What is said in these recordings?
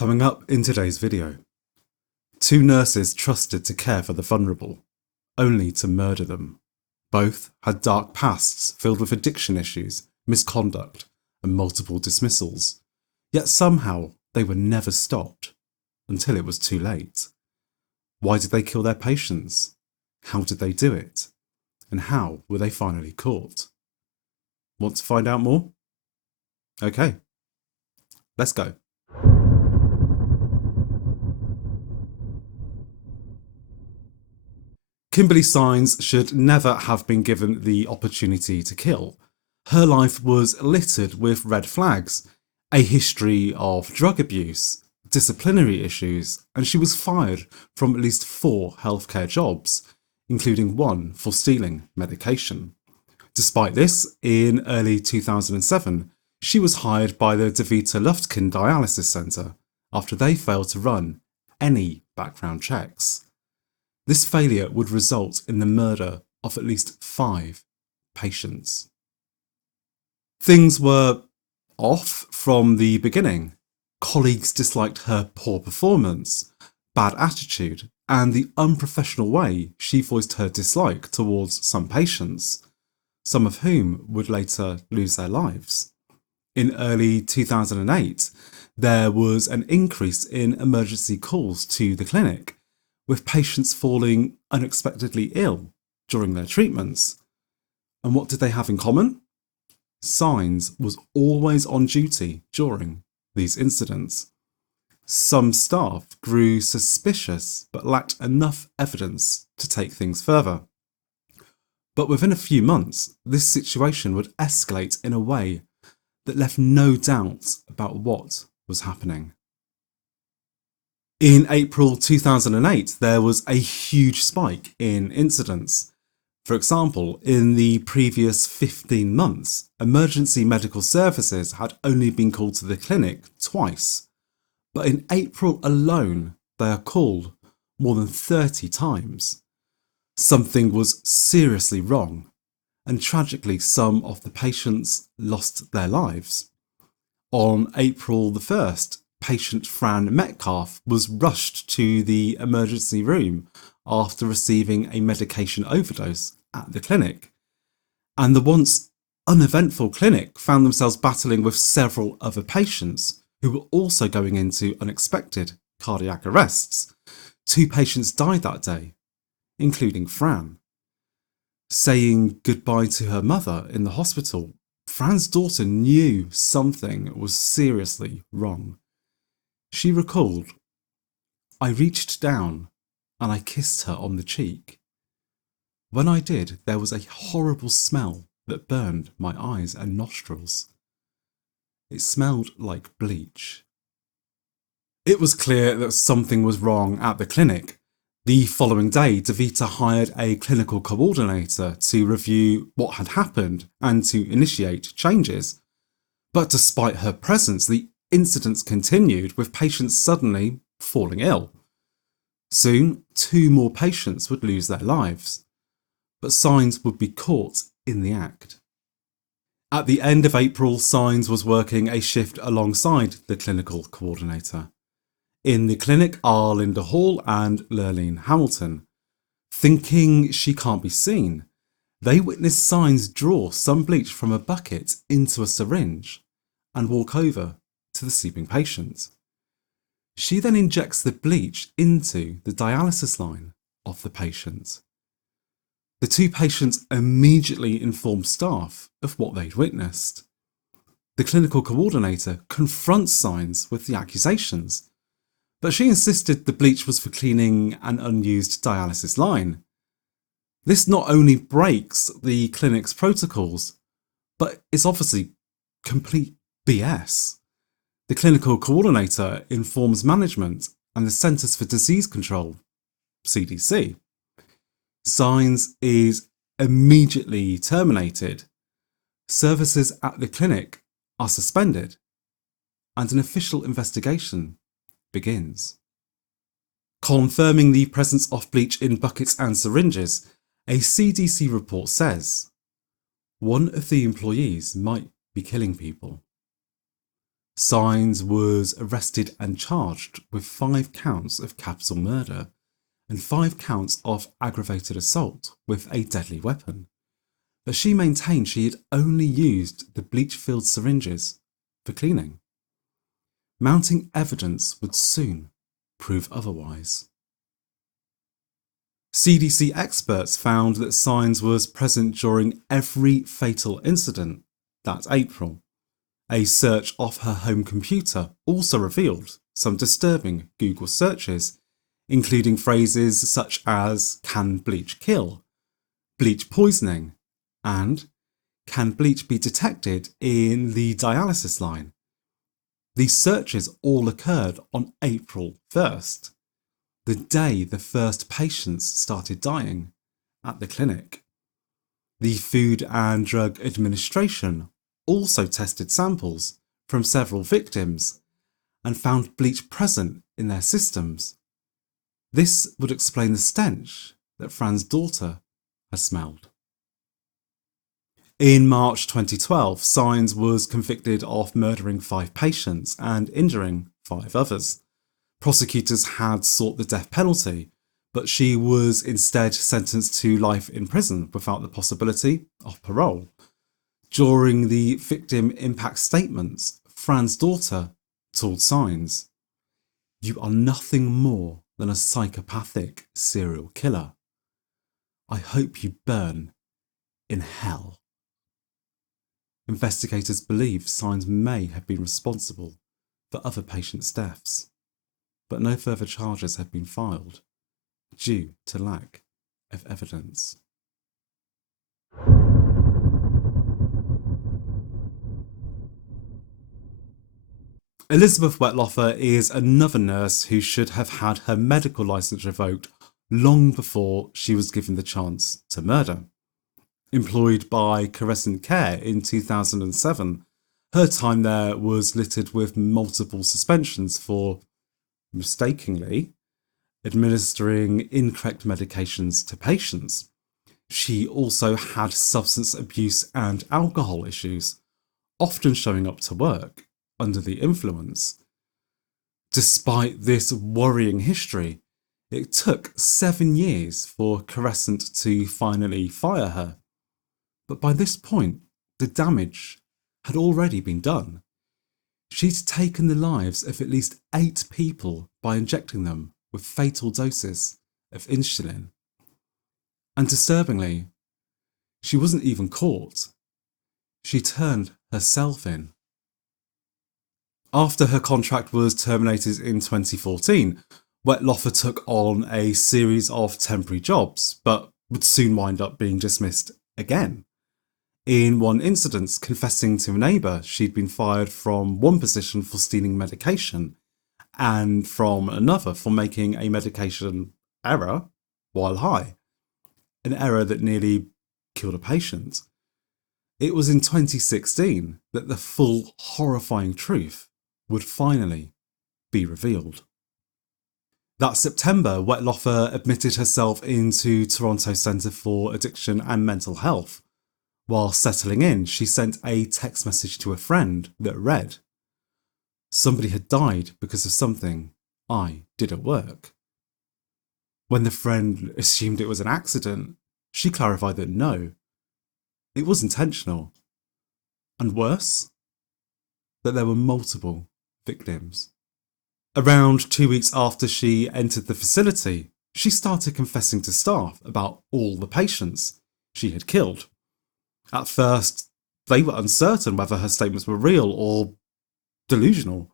Coming up in today's video, two nurses trusted to care for the vulnerable, only to murder them. Both had dark pasts filled with addiction issues, misconduct, and multiple dismissals. Yet somehow they were never stopped, until it was too late. Why did they kill their patients? How did they do it? And how were they finally caught? Want to find out more? Okay, let's go. Kimberley Saenz should never have been given the opportunity to kill. Her life was littered with red flags, a history of drug abuse, disciplinary issues, and she was fired from at least 4 healthcare jobs, including one for stealing medication. Despite this, in early 2007, she was hired by the DeVita Lufkin Dialysis Centre after they failed to run any background checks. This failure would result in the murder of at least 5 patients. Things were off from the beginning. Colleagues disliked her poor performance, bad attitude, and the unprofessional way she voiced her dislike towards some patients, some of whom would later lose their lives. In early 2008, there was an increase in emergency calls to the clinic, with patients falling unexpectedly ill during their treatments. And what did they have in common? Saenz was always on duty during these incidents. Some staff grew suspicious but lacked enough evidence to take things further. But within a few months, this situation would escalate in a way that left no doubt about what was happening. In April 2008, there was a huge spike in incidents. For example, in the previous 15 months, emergency medical services had only been called to the clinic twice. But in April alone, they are called more than 30 times. Something was seriously wrong, and tragically, some of the patients lost their lives. On April the 1st, patient Fran Metcalf was rushed to the emergency room after receiving a medication overdose at the clinic. And the once uneventful clinic found themselves battling with several other patients who were also going into unexpected cardiac arrests. 2 patients died that day, including Fran. Saying goodbye to her mother in the hospital, Fran's daughter knew something was seriously wrong. She recalled, "I reached down and I kissed her on the cheek. When I did, there was a horrible smell that burned my eyes and nostrils. It smelled like bleach." It was clear that something was wrong at the clinic. The following day, DeVita hired a clinical coordinator to review what had happened and to initiate changes. But despite her presence, the incidents continued, with patients suddenly falling ill. Soon, 2 more patients would lose their lives, but Saenz would be caught in the act. At the end of April, Saenz was working a shift alongside the clinical coordinator. In the clinic are Linda Hall and Lurleen Hamilton. Thinking she can't be seen, they witness Saenz draw some bleach from a bucket into a syringe and walk over to the sleeping patient. She then injects the bleach into the dialysis line of the patient. The 2 patients immediately inform staff of what they'd witnessed. The clinical coordinator confronts Saenz with the accusations, but she insisted the bleach was for cleaning an unused dialysis line. This not only breaks the clinic's protocols, but is obviously complete BS. The clinical coordinator informs management and the Centers for Disease Control, CDC. Saenz is immediately terminated. Services at the clinic are suspended, and an official investigation begins. Confirming the presence of bleach in buckets and syringes, a CDC report says one of the employees might be killing people. Saenz was arrested and charged with 5 counts of capital murder and 5 counts of aggravated assault with a deadly weapon. But she maintained she had only used the bleach-filled syringes for cleaning. Mounting evidence would soon prove otherwise. CDC experts found that Saenz was present during every fatal incident that April. A search of her home computer also revealed some disturbing Google searches, including phrases such as "can bleach kill?", "bleach poisoning", and "can bleach be detected in the dialysis line?". These searches all occurred on April 1st, the day the first patients started dying at the clinic. The Food and Drug Administration also tested samples from several victims and found bleach present in their systems. This would explain the stench that Fran's daughter had smelled. In March 2012, Saenz was convicted of murdering 5 patients and injuring 5 others. Prosecutors had sought the death penalty, but she was instead sentenced to life in prison without the possibility of parole. During the victim impact statements, Fran's daughter told Saenz, "You are nothing more than a psychopathic serial killer. I hope you burn in hell." Investigators believe Saenz may have been responsible for other patients' deaths, but no further charges have been filed due to lack of evidence. Elizabeth Wettlaufer is another nurse who should have had her medical licence revoked long before she was given the chance to murder. Employed by Crescent Care in 2007, her time there was littered with multiple suspensions for mistakenly administering incorrect medications to patients. She also had substance abuse and alcohol issues, often showing up to work under the influence. Despite this worrying history, it took 7 years for Crescent to finally fire her. But by this point, the damage had already been done. She'd taken the lives of at least 8 people by injecting them with fatal doses of insulin. And disturbingly, she wasn't even caught. She turned herself in. After her contract was terminated in 2014, Wettlaufer took on a series of temporary jobs, but would soon wind up being dismissed again. In one incident, confessing to a neighbour she'd been fired from one position for stealing medication and from another for making a medication error while high, an error that nearly killed a patient. It was in 2016 that the full horrifying truth would finally be revealed. That September, Wettlaufer admitted herself into Toronto Centre for Addiction and Mental Health. While settling in, she sent a text message to a friend that read, "Somebody had died because of something I did at work." When the friend assumed it was an accident, she clarified that no, it was intentional. And worse, that there were multiple victims. Around 2 weeks after she entered the facility, she started confessing to staff about all the patients she had killed. At first, they were uncertain whether her statements were real or delusional.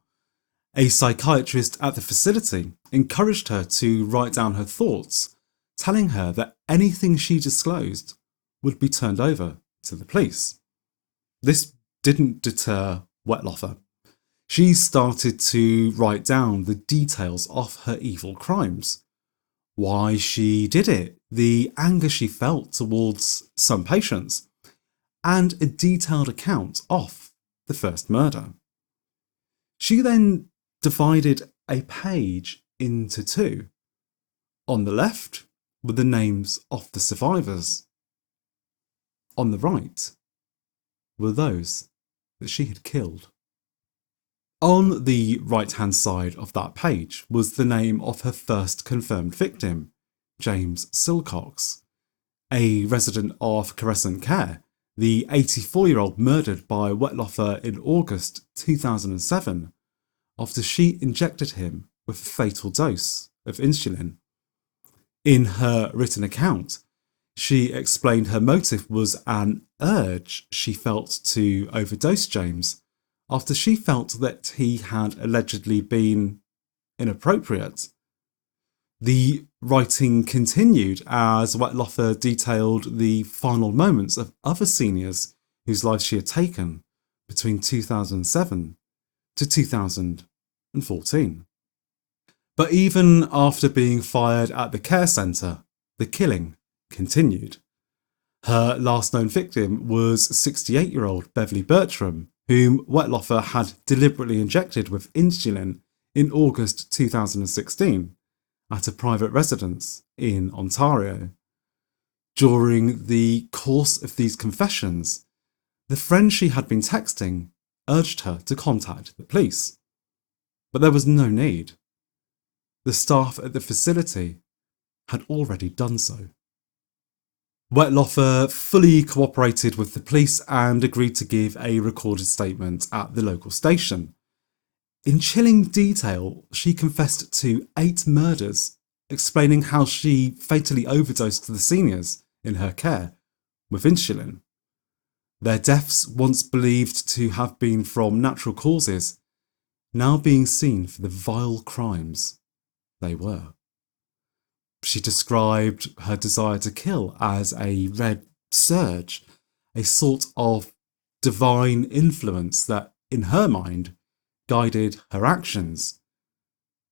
A psychiatrist at the facility encouraged her to write down her thoughts, telling her that anything she disclosed would be turned over to the police. This didn't deter Wettlaufer. She started to write down the details of her evil crimes, why she did it, the anger she felt towards some patients, and a detailed account of the first murder. She then divided a page into 2. On the left were the names of the survivors. On the right were those that she had killed. On the right-hand side of that page was the name of her first confirmed victim, James Silcox, a resident of Crescent Care, the 84-year-old murdered by Wettlaufer in August 2007 after she injected him with a fatal dose of insulin. In her written account, she explained her motive was an urge she felt to overdose James after she felt that he had allegedly been inappropriate. The writing continued as Wettlaufer detailed the final moments of other seniors whose lives she had taken between 2007 to 2014. But even after being fired at the care centre, the killing continued. Her last known victim was 68-year-old Beverly Bertram, whom Wettlaufer had deliberately injected with insulin in August 2016 at a private residence in Ontario. During the course of these confessions, the friend she had been texting urged her to contact the police. But there was no need. The staff at the facility had already done so. Wettlaufer fully cooperated with the police and agreed to give a recorded statement at the local station. In chilling detail, she confessed to 8 murders, explaining how she fatally overdosed the seniors in her care with insulin. Their deaths, once believed to have been from natural causes, now being seen for the vile crimes they were. She described her desire to kill as a red surge, a sort of divine influence that, in her mind, guided her actions.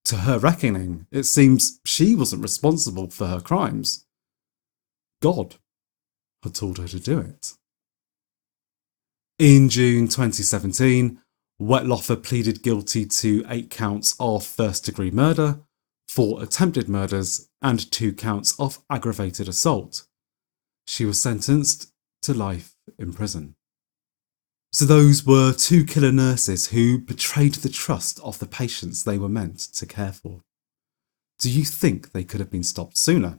To her reckoning, it seems she wasn't responsible for her crimes. God had told her to do it. In June 2017, Wettlaufer pleaded guilty to 8 counts of first-degree murder, 4 attempted murders, and 2 counts of aggravated assault. She was sentenced to life in prison. So those were 2 killer nurses who betrayed the trust of the patients they were meant to care for. Do you think they could have been stopped sooner?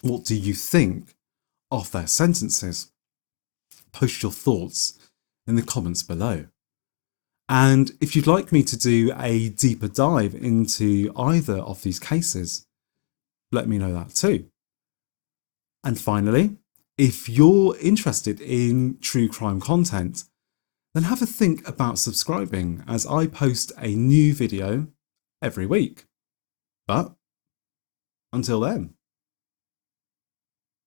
What do you think of their sentences? Post your thoughts in the comments below. And if you'd like me to do a deeper dive into either of these cases, let me know that too. And finally, if you're interested in true crime content, then have a think about subscribing, as I post a new video every week. But until then.